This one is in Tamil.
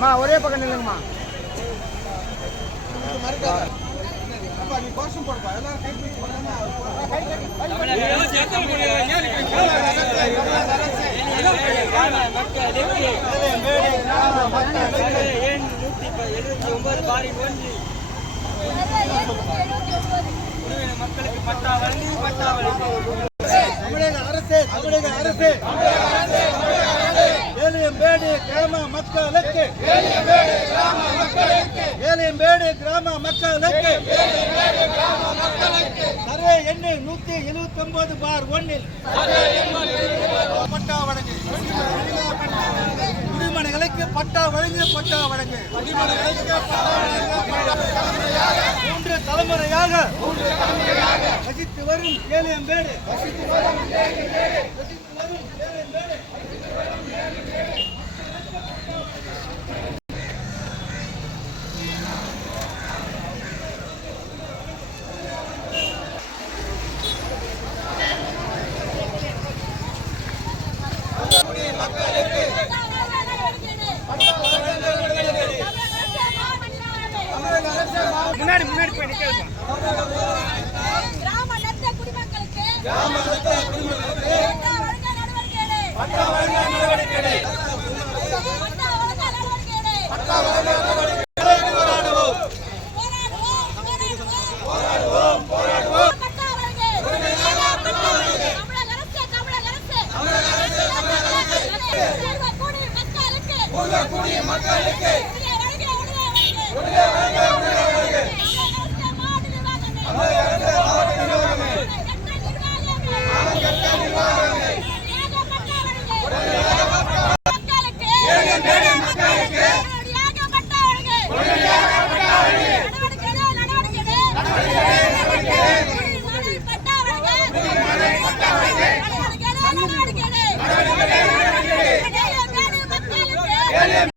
அம்மா ஒரே பக்கம் நில்லுங்கம்மா. மக்களுக்கு பட்டா வழங்கி பட்டா வழங்கி தமிழக அரசு தமிழக அரசு ஏலியம்பேடு கிராம மக்களுக்கு. ஏலியம்பேடு கிராம மக்களுக்கு. சர்வே எண்ணு நூத்தி எழுபத்தி ஒன்பது பார் ஒன்னில். பட்டா வழங்கு. குடிமனைகளுக்கு பட்டா வழங்கு பட்டா வழங்கு. குடிமனைகளுக்கு பட்டா வழங்கு மூன்று தலைமுறையாக வசித்து வரும் ஏலியம்பேடு. வசித்து வரும் ஏலியம்பேடு வசித்து வரும் ஏலியம்பேடு முன்னாடி முன்னாடி போய் நிற்கிறது கிராம நத்த குடிமக்களுக்கு பட்டா வழங்க நடவடிக்கையிடு. பட்டா வழங்க நடவடிக்கையிடு. போராடுவோம், போராடுவோம். பட்டா வழங்கு. தமிழக அரசு, தமிழக அரசு. கூடிய மக்களுக்கு.